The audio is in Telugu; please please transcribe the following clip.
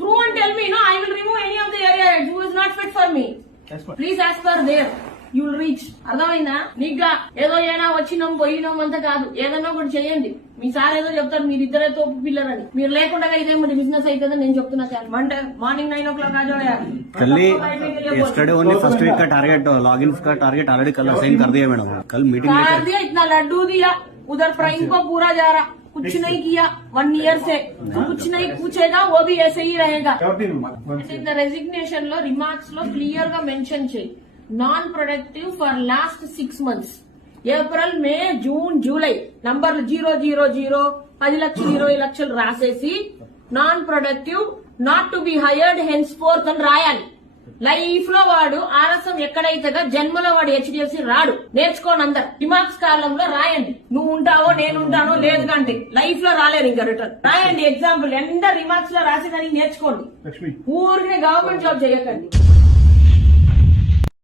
Prove and tell me. No, I will remove any of the area who is not fit for me. Please ask for there. You will reach. అర్థమైందా? నీగా ఏదో ఏనా వచ్చినాం పోయినాం అంతా కాదు, ఏదన్నా ఒకటి చేయండి. మీ సార్ ఏదో చెప్తారు మీరిద్దరే తోపు పిల్లరని, మీరు లేకుండా అయితే మరి బిజినెస్ అవుతుందని నేను చెప్తున్నా సార్. మండే మార్నింग 9 o'clock आ जाओ यार. कल yesterday only first week का टारगेट लॉगिन का टारगेट ऑलरेडी कल असाइन कर दिया मैडम. कल मीटिंग कर दिया, इतना लड्डू दिया, उधर प्राइम को पूरा जा रहा, कुछ नहीं किया 1 year से, तो कुछ नहीं पूछेगा वो भी ऐसे ही रहेगा. रेजिग्नेशन लो रिमार्क्स लो क्लियर గా మెన్షన్ చేయి, non productive for last 6 months. April May June July నంబర్లు 000 10 లక్షలు 20 లక్షలు రాసేసి non productive not to be hired hence fourth అని రాయాలి. లైఫ్ లో వాడు ఆర్ఎస్ఎం ఎక్కడైతే జన్మలో వాడు హెచ్డిఎఫ్సి రాడు. నేర్చుకోండి అందరు, రిమార్క్స్ కాలంలో రాయండి. నువ్వు ఉంటావో నేను ఉంటానో లేదు కంటే లైఫ్ లో రాలేరు ఇంకా రిటర్న్. రాయండి ఎగ్జాంపుల్ ఎంత రిమార్క్స్ లో రాసేదానికి నేర్చుకోండి. ఊరికే గవర్నమెంట్ జాబ్ చేయకండి.